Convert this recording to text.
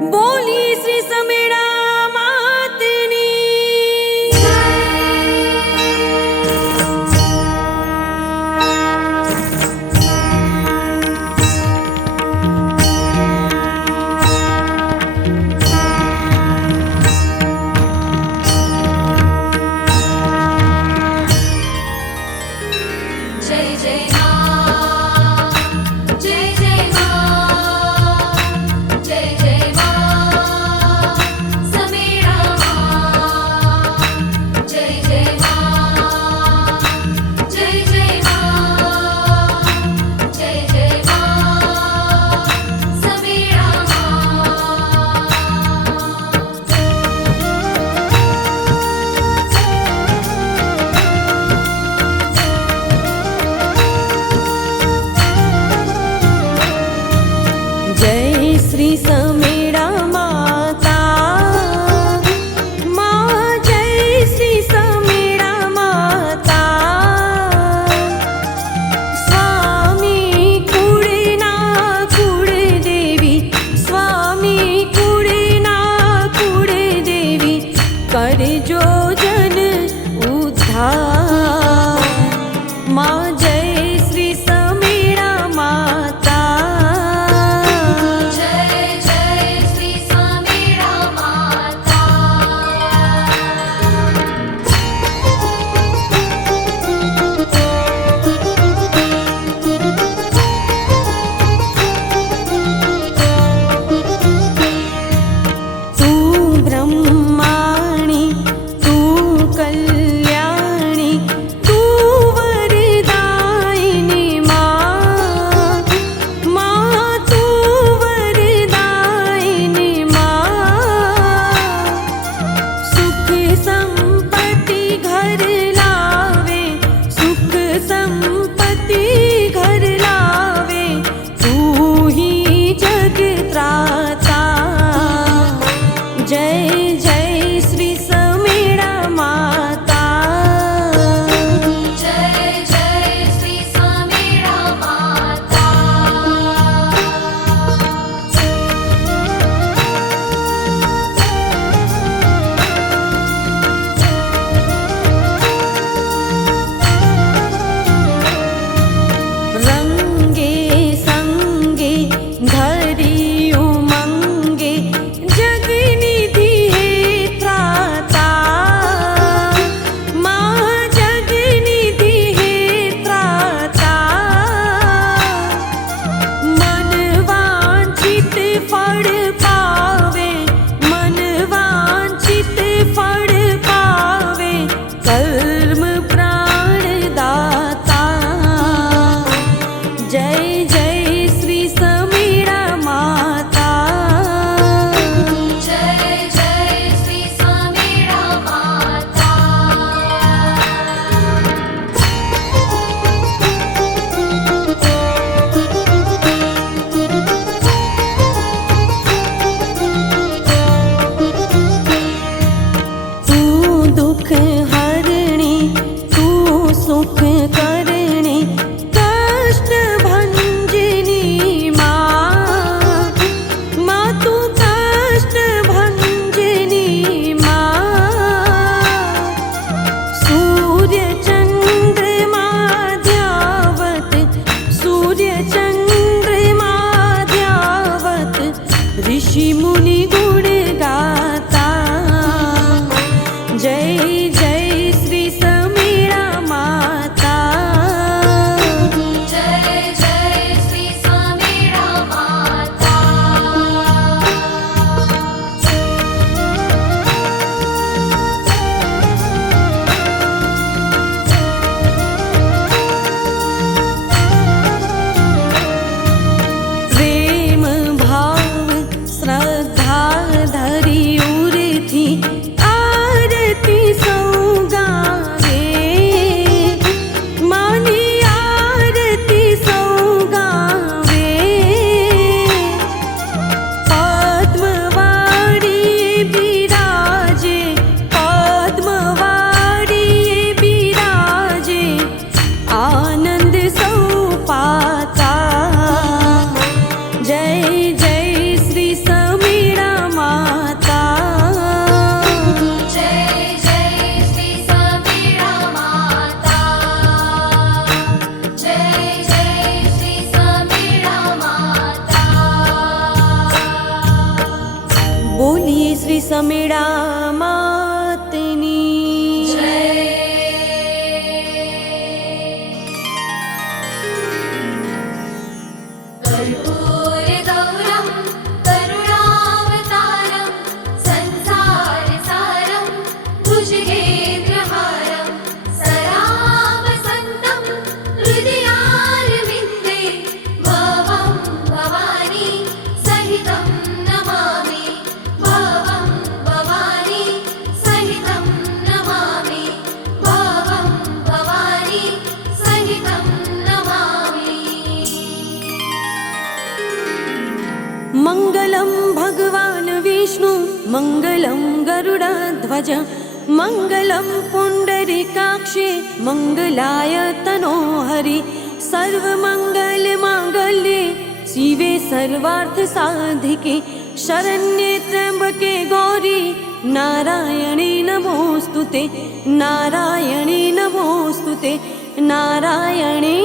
બોલી શ્રી સમેડા માતની જય જય માં જય જય માં જય જય માં સમેડા માં જય જય માં જય જય માં જય જય માં સમેડા જય શ્રી સમેડા માતા માં જય શ્રી સમેડા માતા સ્વામી કુળના કુળ દેવી સ્વામી કુળના કુળ દેવી કરજો જન ઉદ્ધાર માં જય શ્રી સમેડા માતા જય જય શ્રી સમેડા માતા તું બ્રહ્માણી તું કલ્યાણી તું વરદાયિની માં તું વરદાયિની માં સુખ સંપત્તિ ઘર લાવે સુખ સંપત્તિ ઘર લાવે તું હી જગત્રાતા જય જય શ્રી સમેડા માતા જય જય શ્રી સમેડા માતા રંગે સંગે ધરી ઉમંગે જગનિધિ હે ત્રાતા માં જગનિધિ હે ત્રાતા મન વાંછિત ફળ પાવે મન વાંછિત ફળ પાવે કર્મ પ્રાણદાતા જય જય શ્રી સમેડા માતા જય જય શ્રી સમેડા માતા તું દુઃખ હરણી તું સુખ કરણી કષ્ટ ભંજની માં તું કષ્ટ ભંજની માં સૂર્ય ચંદ્રમાં ધ્યાવત સૂર્ય ચંદ્રમાં ધ્યાવત ઋષિ મુનિ ગુણ ગાતા જય જય શ્રી સમેડા માતા જય જય શ્રી સમેડા માતા પ્રેમ ભાવ શ્રદ્ધા ધરી ઉરથી આરતી સૌ ગાવે માની આરતી સૌ ગાવે પદ્મવાડીએ બિરાજે પદ્મવાડીએ બિરાજે આનંદ સૌ પાતા જય જય શ્રી સમેડા સમેળા માતની कर्पूरगौरं करुणावतारं संसारसारं भुजगेन्द्रहारं सदावसन्तं हृदयारविन्दे भवं भवानी सहितं नमामि भवं भवानी सहितं नमामि भवं भवानी सहितं नमामि मङ्गलं भगवान् विष्णु मङ्गलं गरुडध्वज मङ्गलं पुण्डरीकाक्षे मङ्गलाय तनोहरि सर्वमङ्गलमाङ्गल्ये शिवे सर्वार्थसाधिके शरण्ये त्र्यम्बके गौरी नारायणी नमोऽस्तुते नारायणी नमोऽस्तुते नारायणी